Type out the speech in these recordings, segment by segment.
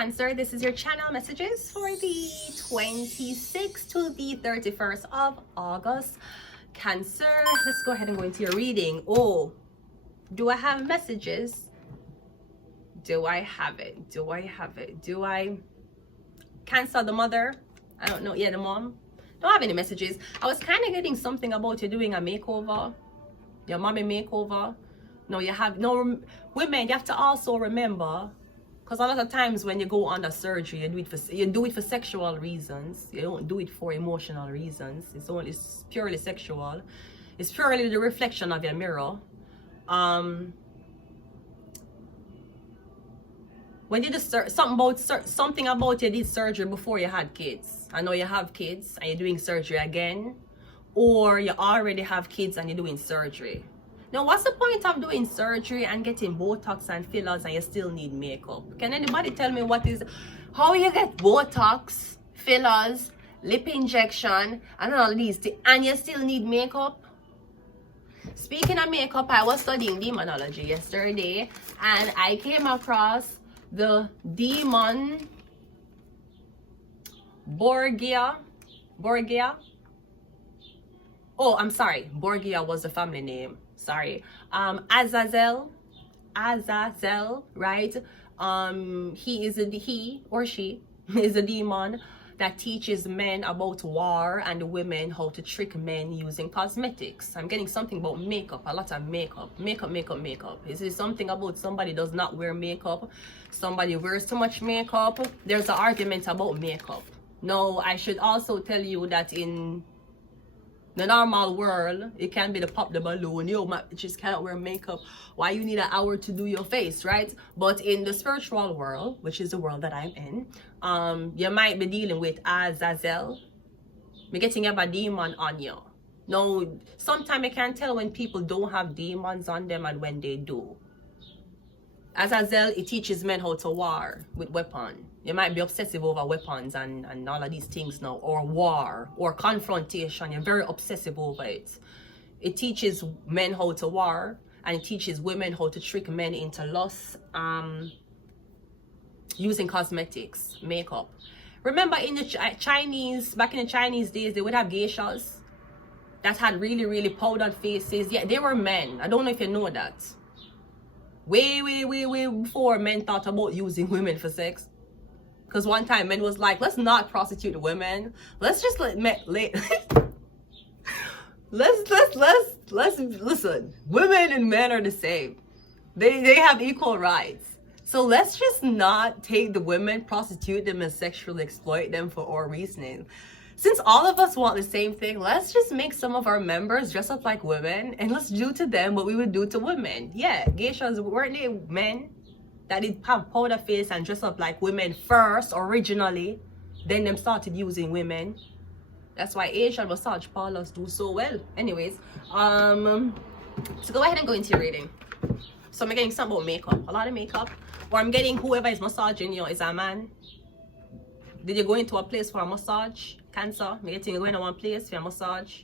Cancer. This is your channel messages for the 26th to the 31st of August. Cancer, let's go ahead and go into your reading. Oh, do I have messages? Do I have it? Do I have it? Do I? Cancer, the mother. I don't know. Yeah, the mom. Don't have any messages. I was kind of getting something about you doing a makeover. Your mommy makeover. No, you have no women. You have to also remember, because a lot of times when you go under surgery, you do it for sexual reasons. You don't do it for emotional reasons. It's purely sexual. It's purely the reflection of your mirror. When you did something about you did surgery before you had kids. I know you have kids and you're doing surgery again, or you already have kids and you're doing surgery. Now, what's the point of doing surgery and getting Botox and fillers and you still need makeup? Can anybody tell me how you get Botox, fillers, lip injection, and all these things, and you still need makeup? Speaking of makeup, I was studying Demonology yesterday, and I came across the demon Borgia. Oh, I'm sorry. Borgia was the family name. Sorry. Azazel, right? He or she is a demon that teaches men about war and women how to trick men using cosmetics. I'm getting something about makeup, a lot of makeup. Is it something about somebody does not wear makeup? Somebody wears too much makeup? There's an argument about makeup. No, I should also tell you that in the normal world, it can be the pop the balloon. You just cannot wear makeup. Why you need an hour to do your face, right? But in the spiritual world, which is the world that I'm in, you might be dealing with Azazel. You're getting a demon on you. No, sometimes you can tell when people don't have demons on them and when they do. Azazel, it teaches men how to war with weapons. You might be obsessive over weapons and all of these things now, or war, or confrontation. You're very obsessive over it. It teaches men how to war, and it teaches women how to trick men into lust, using cosmetics, makeup. Remember in the Chinese, back in the Chinese days, they would have geishas that had really, really powdered faces. Yeah, they were men. I don't know if you know that. Way before men thought about using women for sex. Because one time men was like, let's not prostitute women. Let's just let's listen. Women and men are the same. They have equal rights. So let's just not take the women, prostitute them, and sexually exploit them for our reasoning. Since all of us want the same thing, let's just make some of our members dress up like women and let's do to them what we would do to women. Yeah, geishas, weren't they men that did have powder face and dress up like women first, originally? Then them started using women. That's why Asian massage parlors do so well. Anyways, so go ahead and go into your reading. So I'm getting something about makeup, a lot of makeup. Or I'm getting whoever is massaging you is a man. Did you go into a place for a massage? Cancer, I'm getting you going to one place for a massage.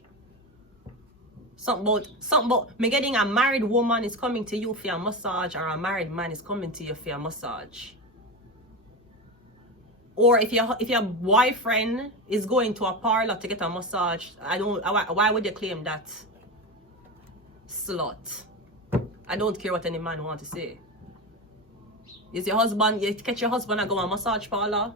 Something about me getting a married woman is coming to you for a massage, or a married man is coming to you for a massage. Or if your boyfriend is going to a parlor to get a massage, why would you claim that? Slut. I don't care what any man want to say. Is your husband, you catch your husband and go to a massage parlor?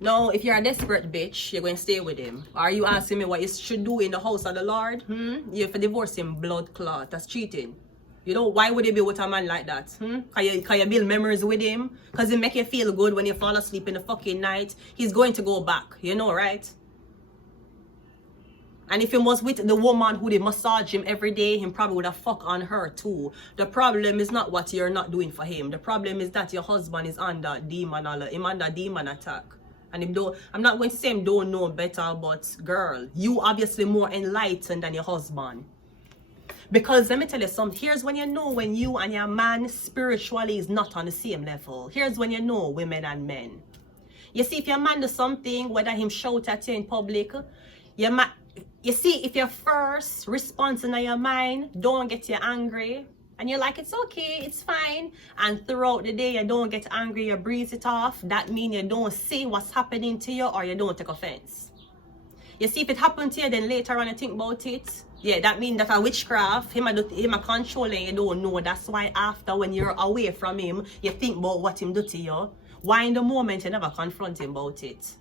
No, if you're a desperate bitch, you're going to stay with him. Are you asking me what you should do in the house of the Lord? You have to divorce him, blood clot. That's cheating. You know, why would you be with a man like that? Can you build memories with him? Because it make you feel good when you fall asleep in the fucking night. He's going to go back, you know, right? And if he was with the woman who they massage him every day, he probably would have fucked on her too. The problem is not what you're not doing for him. The problem is that your husband is under demon attack. And I'm not going to say him don't know better, but girl, you obviously more enlightened than your husband. Because let me tell you something. Here's when you know when you and your man spiritually is not on the same level. Here's when you know women and men. You see, if your man does something, whether him shout at you in public, you see, if your first response in your mind don't get you angry, And you're like, it's okay, it's fine. And throughout the day, you don't get angry, you breeze it off. That means you don't say what's happening to you, or you don't take offense. You see, if it happened to you, then later on you think about it. Yeah, that means that a witchcraft, him a controlling, you don't know. That's why after, when you're away from him, you think about what him do to you. Why in the moment you never confront him about it?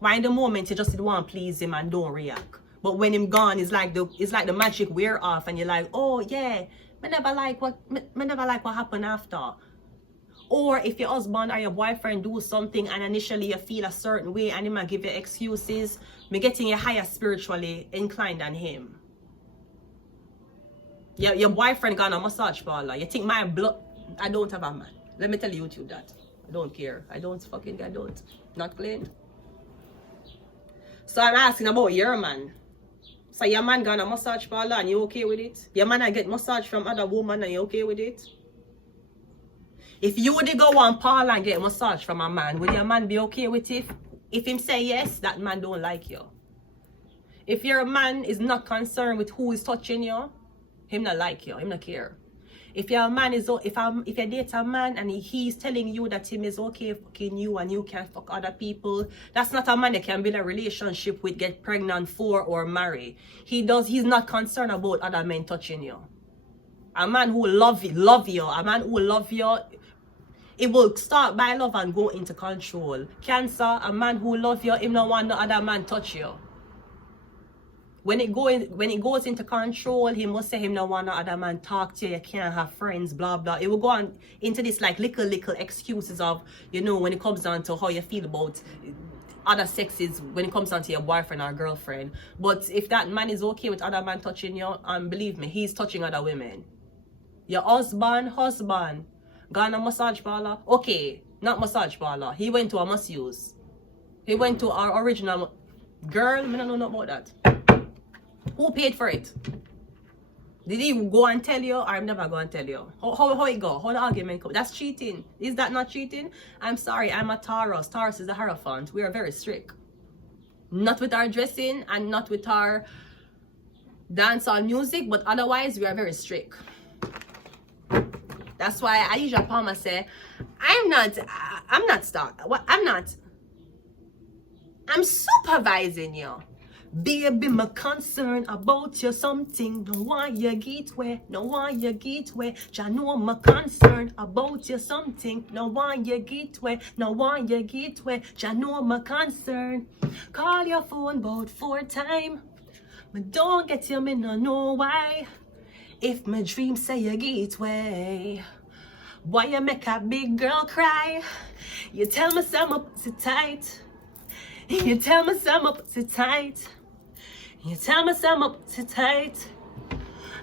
Why in the moment you just want to please him and don't react? But when him gone, it's like the magic wear off, and you're like, oh yeah, I never like what happened after. Or if your husband or your boyfriend do something and initially you feel a certain way and he might give you excuses, me getting you higher spiritually inclined than him. Your boyfriend gone a massage parlor. You think my blood? I don't have a man. Let me tell YouTube that. I don't care. I don't. Not clean. So I'm asking about your man. So your man gone a massage parlor and you okay with it? Your man I get massage from other woman and you okay with it? If you would go on parlor and get a massage from a man, would your man be okay with it? If him say yes, that man don't like you. If your man is not concerned with who is touching you, him not like you, him not care. If your man is, if you date a man and he's telling you that him is okay fucking you and you can fuck other people, that's not a man you can build a relationship with, get pregnant for, or marry. He's not concerned about other men touching you. A man who love you, a man who love you, it will start by love and go into control. Cancer, a man who love you, him not want no other man touch you. When it goes into control, he must say him no want no other man talk to you, you can't have friends, blah blah. It will go on into this like little excuses of, you know, when it comes down to how you feel about other sexes, when it comes down to your boyfriend or girlfriend. But if that man is okay with other man touching you, believe me, he's touching other women. Your husband, gone a massage parlor? Okay, not massage parlor. He went to a masseuse. He went to our original girl. I don't know nothing about that. Who paid for it? Did he go and tell you, or I'm never going to tell you? How it go? How the argument go? That's cheating. Is that not cheating? I'm sorry, I'm a Taurus. Taurus is a Hierophant. We are very strict. Not with our dressing and not with our dancehall music, but otherwise we are very strict. That's why Aisha Palmer say, I'm supervising you. Baby, my concern about you something. No want you get where, no want you get where. Ya know my concern about you something. No want you get where, no want you get where. Ya know my concern. Call your phone about 4 times. Me don't get you, me no know why. If my dream say you get way, why you make a big girl cry? You tell me some up it tight. You tell me some up it tight. You tell me some up it tight.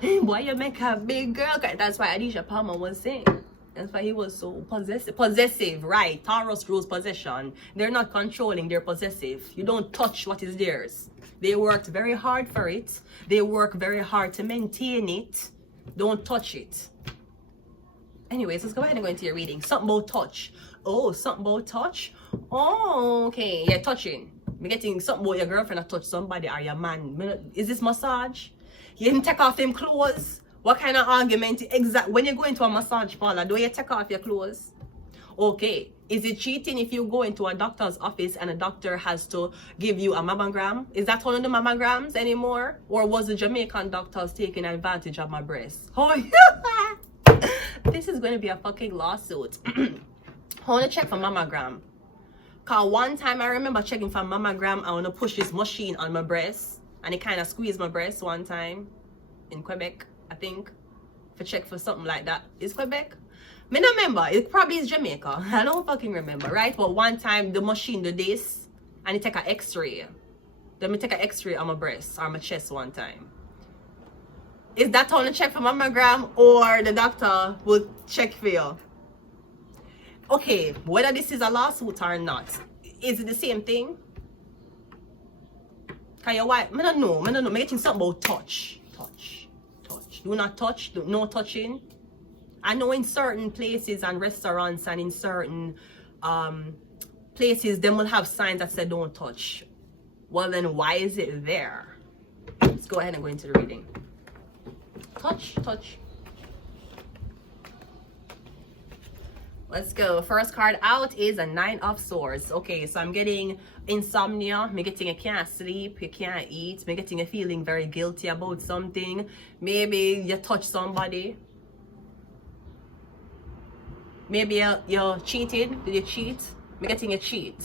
Why you make a big girl cry? That's why Adisha Palmer was saying. That's why he was so possessive. Possessive, right? Taurus rules possession. They're not controlling, they're possessive. You don't touch what is theirs. They worked very hard for it. They work very hard to maintain it. Don't touch it. Anyways, let's go ahead and go into your reading. Something about touch. Oh, something about touch? Oh, okay. Yeah, touching. You're getting something about your girlfriend to touch somebody or your man. Is this massage? You didn't take off him clothes? What kind of argument? When you go into a massage parlor, do you take off your clothes? Okay. Is it cheating if you go into a doctor's office and a doctor has to give you a mammogram? Is that one of the mammograms anymore? Or was the Jamaican doctors taking advantage of my breasts? Oh, this is going to be a fucking lawsuit. I want to check for mammogram. Cause one time I remember checking for mammogram. I want to push this machine on my breast. And it kind of squeezed my breast one time. In Quebec, I think. For check for something like that. Is Quebec? I don't remember. It probably is Jamaica. I don't fucking remember, right? But one time the machine did this and it take an x-ray. Let me take an x-ray on my breast or my chest one time. Is that on to check for mammogram or the doctor will check for you? Okay, whether this is a lawsuit or not, is it the same thing? Can you why? I don't know. I'm getting something about touch. Touch. Do not touch. No touching. I know in certain places and restaurants and in certain places, they will have signs that say don't touch. Well, then why is it there? Let's go ahead and go into the reading. Touch. Let's go. First card out is a 9 of Swords. Okay, so I'm getting insomnia. I'm getting you can't sleep, you can't eat. I'm getting a feeling very guilty about something. Maybe you touch somebody. Maybe you cheated. Did you cheat? I'm getting a cheat.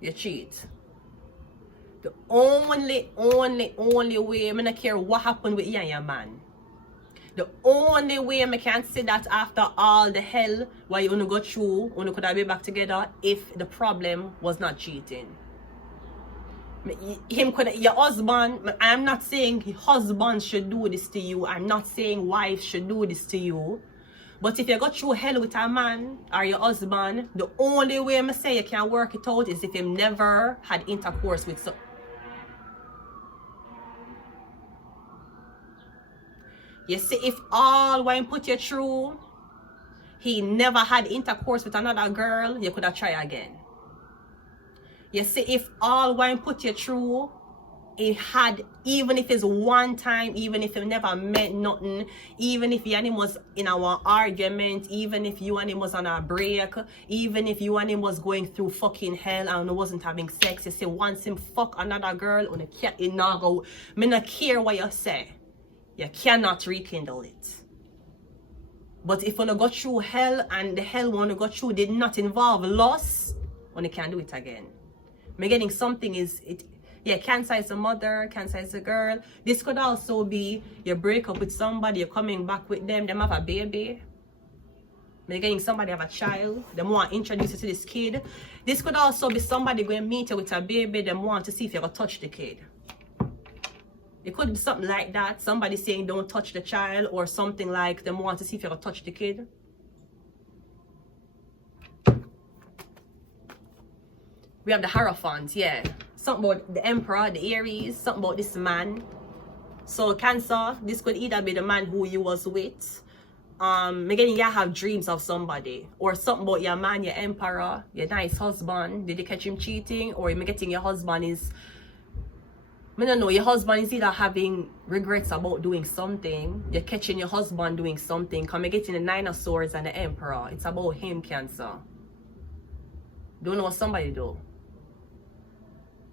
You cheat. The only way, I don't care what happened with you and your man. The only way I can say that after all the hell why you wanna go through, you could have been back together if the problem was not cheating. Your husband, I'm not saying husband should do this to you. I'm not saying wife should do this to you. But if you go through hell with a man or your husband, the only way I say you can work it out is if you never had intercourse with some. You see, if all when put you through, he never had intercourse with another girl, you could have tried again. You see, if all when put you through, he had, even if it's one time, even if it never meant nothing, even if you and him was in our argument, even if you and him was on a break, even if you and him was going through fucking hell and wasn't having sex, you say once him fuck another girl, and it not go, me not care what you say. You cannot rekindle it. But if you go through hell and the hell want to go through did not involve loss, you can do it again. Me getting something is it. Yeah, Cancer is a mother, Cancer is a girl. This could also be you break up with somebody, you're coming back with them have a baby. Me getting somebody have a child, they want to introduce you to this kid. This could also be somebody going to meet you with a baby, they want to see if you ever touch the kid. It could be something like that. Somebody saying don't touch the child, or something like them want to see if you ever touch the kid. We have the Hierophant, yeah. Something about the Emperor, the Aries, something about this man. So Cancer, this could either be the man who you was with. Again, you have dreams of somebody, or something about your man, your Emperor, your nice husband. Did you catch him cheating, or you getting your husband is, I don't know, your husband is either having regrets about doing something, you're catching your husband doing something. Come and getting the 9 of Swords and the Emperor. It's about him, Cancer. Don't know what somebody do.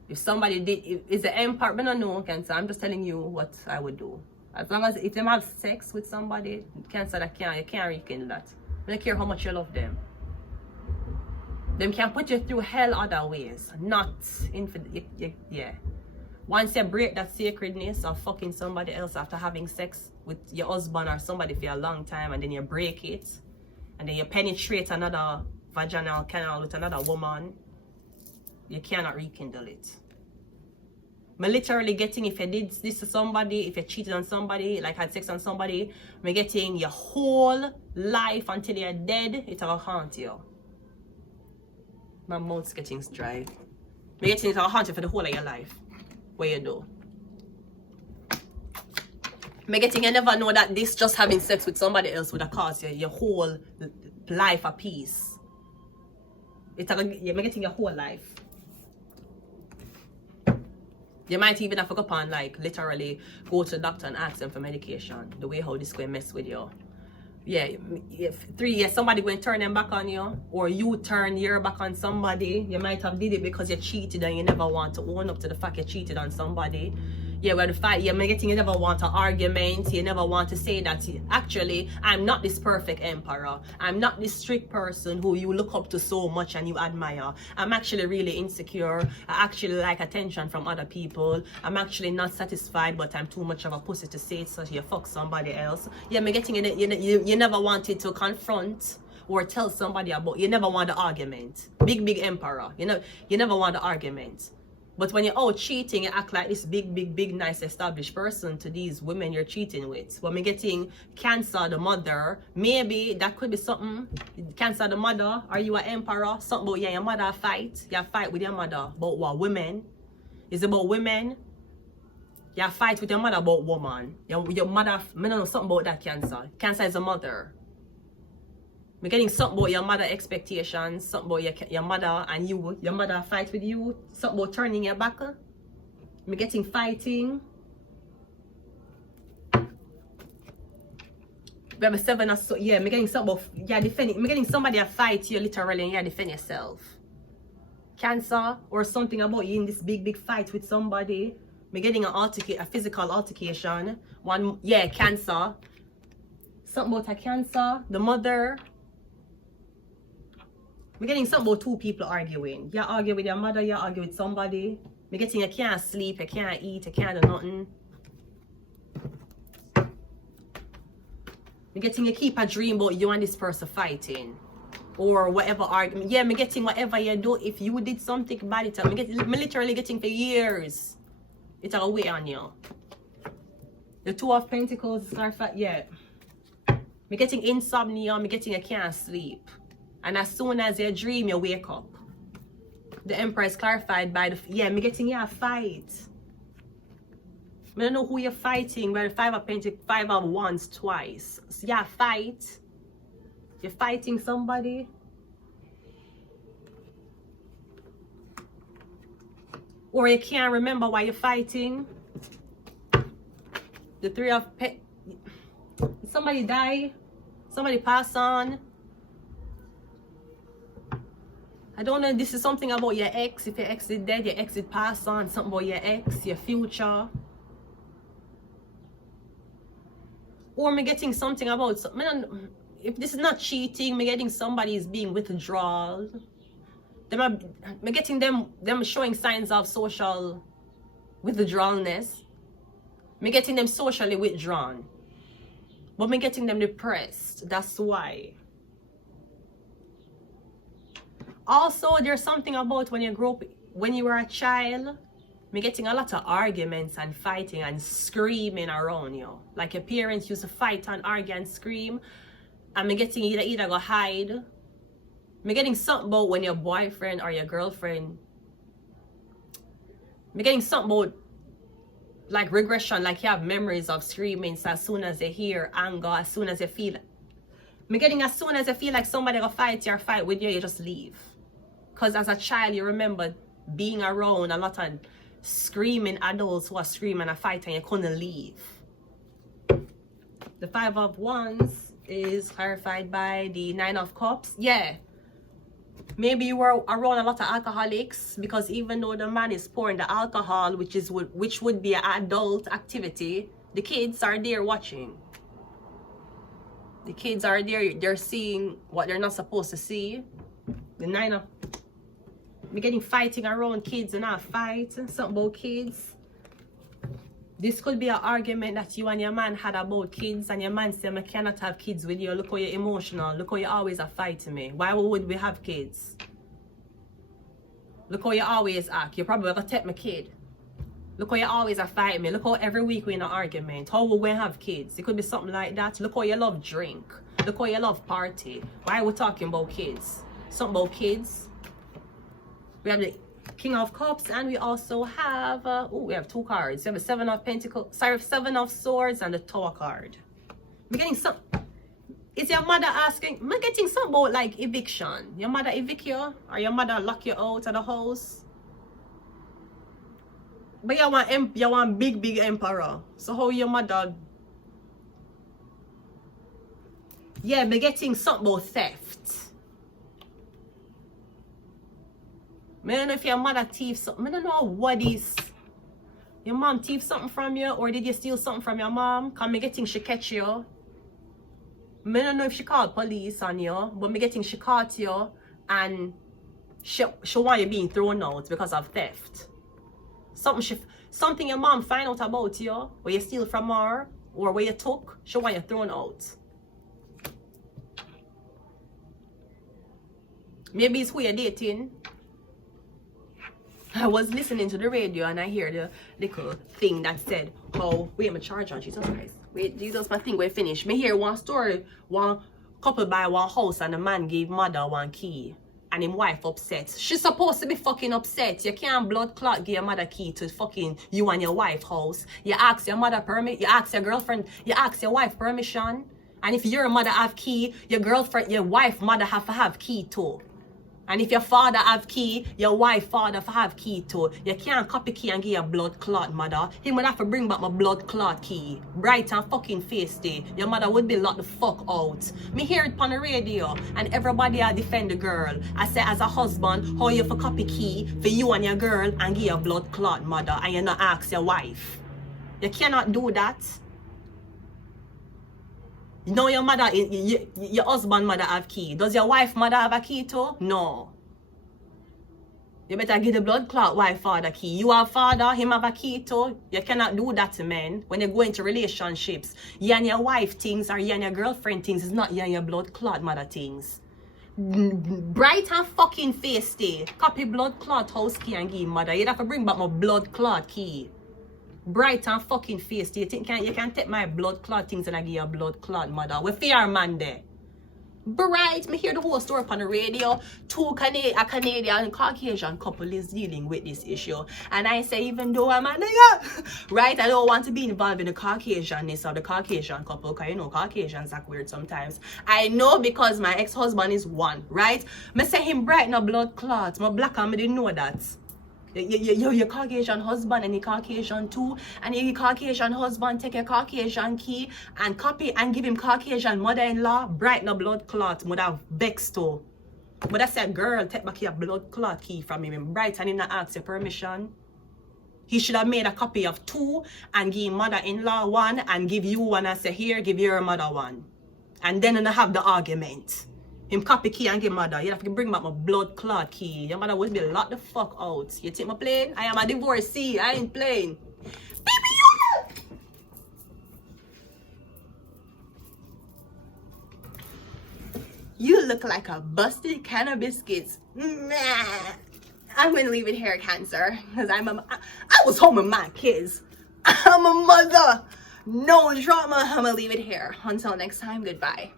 If somebody did, is the Emperor, I don't know, Cancer. I'm just telling you what I would do. As long as if them have sex with somebody, Cancer, you can't rekindle that. I don't care how much you love them. Them can put you through hell other ways, not yeah. Once you break that sacredness of fucking somebody else after having sex with your husband or somebody for a long time, and then you break it, and then you penetrate another vaginal canal with another woman, you cannot rekindle it. I'm literally getting, if you did this to somebody, if you cheated on somebody, like had sex on somebody, I'm getting your whole life until you're dead, it will haunt you. My mouth's getting dry. I'm getting it will haunt you for the whole of your life. What you do? I'm getting, you never know that this just having sex with somebody else would have cost you your whole life a piece. You're getting your whole life. You might even have to go upon, like, literally go to the doctor and ask them for medication. The way how this going to mess with you. Yeah, if 3 years somebody going to turn them back on you, or you turn your back on somebody. You might have did it because you cheated and you never want to own up to the fact you cheated on somebody. Yeah, well, the fact you're getting, you never want an argument. You never want to say that actually I'm not this perfect emperor. I'm not this strict person who you look up to so much and you admire. I'm actually really insecure. I actually like attention from other people. I'm actually not satisfied, but I'm too much of a pussy to say it, so you fuck somebody else. Yeah, I'm getting it. You never wanted to confront or tell somebody about. You never want the argument. Big emperor. You never want the argument. But when you're out cheating, you act like this big, nice, established person to these women you're cheating with. When we're getting Cancer, the mother, maybe that could be something. Cancer, the mother, are you an emperor? Something about your mother fight. You fight with your mother about what? Women. It's about women. You fight with your mother about woman. Your mother, I don't know something about that, Cancer. Cancer is a mother. We're getting something about your mother expectations, something about your mother and you, your mother fight with you, something about turning your back. We're getting fighting. We have a 7 of swords. Yeah, me getting something about, yeah, defending. Me getting somebody a fight you literally and you defend yourself. Cancer, or something about you in this big fight with somebody. Me getting a physical altercation. One, yeah, Cancer. Something about a Cancer. The mother. Me getting something about 2 people arguing. You argue with your mother, you argue with somebody. Me getting you can't sleep, you can't eat, you can't do nothing. Me getting you keep a dream about you and this person fighting. Or whatever argument. Yeah, me getting whatever you do, if you did something bad, me literally getting for years. It's a way on you. The 2 of Pentacles, yeah. Me getting insomnia, me getting you can't sleep. And as soon as you dream, you wake up. The Emperor is clarified by the, yeah, me getting you a fight. I don't know who you're fighting, but the 5 of Pentacles, 5 of Wands twice. So yeah, fight. You're fighting somebody. Or you can't remember why you're fighting. The 3 of somebody die. Somebody pass on. I don't know, this is something about your ex. If your ex is dead, your ex is passed on. Something about your ex, your future. Or me getting something about, if this is not cheating, me getting somebody is being withdrawal. Me getting them showing signs of social withdrawalness. Me getting them socially withdrawn. But me getting them depressed. That's why. Also, there's something about when you grow up, when you were a child, me getting a lot of arguments and fighting and screaming around you. Like your parents used to fight and argue and scream. And me getting either go hide. Me getting something about when your boyfriend or your girlfriend. Me getting something about like regression, like you have memories of screaming. So as soon as you hear anger, as soon as you feel, me getting as soon as you feel like somebody gonna fight you or fight with you, you just leave. Because as a child, you remember being around a lot of screaming adults who are screaming and fighting, and you couldn't leave. The 5 of Wands is clarified by the 9 of Cups. Yeah. Maybe you were around a lot of alcoholics, because even though the man is pouring the alcohol, which would be an adult activity, the kids are there watching. The kids are there, they're seeing what they're not supposed to see. The 9 of... We're getting fighting around kids and not fight. Something about kids. This could be an argument that you and your man had about kids, and your man said, I cannot have kids with you. Look how you're emotional. Look how you always are fighting me. Why would we have kids? Look how you always act. You're probably going to take my kid. Look how you always are fighting me. Look how every week we're in an argument. How will we have kids? It could be something like that. Look how you love drink. Look how you love party. Why are we talking about kids? Something about kids. We have the King of Cups, and we also have we have 2 cards. We have a 7 of Pentacles, sorry, 7 of Swords, and the Tower card. We're getting some. Is your mother asking? Am I getting something about like eviction? Your mother evict you, or your mother lock you out of the house? But you want big emperor. So how your mother? Yeah, we're getting something about theft. I don't know if your mother thief something. I don't know what is. Your mom thief something from you, or did you steal something from your mom? Cause me getting she catch you. I don't know if she called police on you, but me getting she caught you, and she want you being thrown out because of theft. Something your mom find out about you, where you steal from her, or where you took, she want you thrown out. Maybe it's who you're dating. I was listening to the radio and I hear the little thing that said, oh, wait, my charge on Jesus Christ. Wait, Jesus, my thing, we finished. Me hear one story, one couple buy one house and the man gave mother one key. And him wife upset. She's supposed to be fucking upset. You can't blood clot give your mother key to fucking you and your wife house. You ask your mother permit, you ask your girlfriend, you ask your wife permission. And if your mother have key, your girlfriend, your wife mother have to have key too. And if your father have key, your wife father have key too. You can't copy key and give your blood clot mother. He would have to bring back my blood clot key. Bright and fucking face day. Your mother would be locked the fuck out. Me hear it on the radio and everybody I defend the girl. I say as a husband, how you for copy key for you and your girl and give your blood clot mother and you not ask your wife. You cannot do that. You know your mother, your husband mother have key. Does your wife mother have a key too? No. You better give the blood clot wife father key. You have father, him have a key too. You cannot do that to men. When you go into relationships, you and your wife things or you and your girlfriend things is not you and your blood clot mother things. Bright and fucking face day. Copy blood clot house key and give mother. You have to bring back my blood clot key. Bright and fucking face. Do you think you can take my blood clot things and I give you a blood clot mother? We fear man there. Bright, me hear the whole story on the radio. A Canadian Caucasian couple is dealing with this issue. And I say, even though I'm a nigga, right, I don't want to be involved in the Caucasianness of the Caucasian couple, because you know Caucasians act weird sometimes. I know because my ex-husband is one, right? Me say him bright no blood clots. My black and me didn't know that. Your Caucasian husband and the Caucasian too, and your Caucasian husband take a Caucasian key and copy and give him Caucasian mother-in-law, bright no blood clot, would have vexed too. But I said, girl, take back your blood clot key from him. Bright and him not ask your permission. He should have made a copy of 2 and give mother-in-law 1 and give you one and say, here, give your mother 1. And then have the argument. Him copy key and give mother. You have to bring back my blood clot key. Your mother would be locked the fuck out. You take my plane? I am a divorcee. I ain't playing. Baby, you look like a busted can of biscuits. Nah. I'm gonna leave it here, Cancer, because I was home with my kids. I'm a mother. No drama. I'm gonna leave it here. Until next time, goodbye.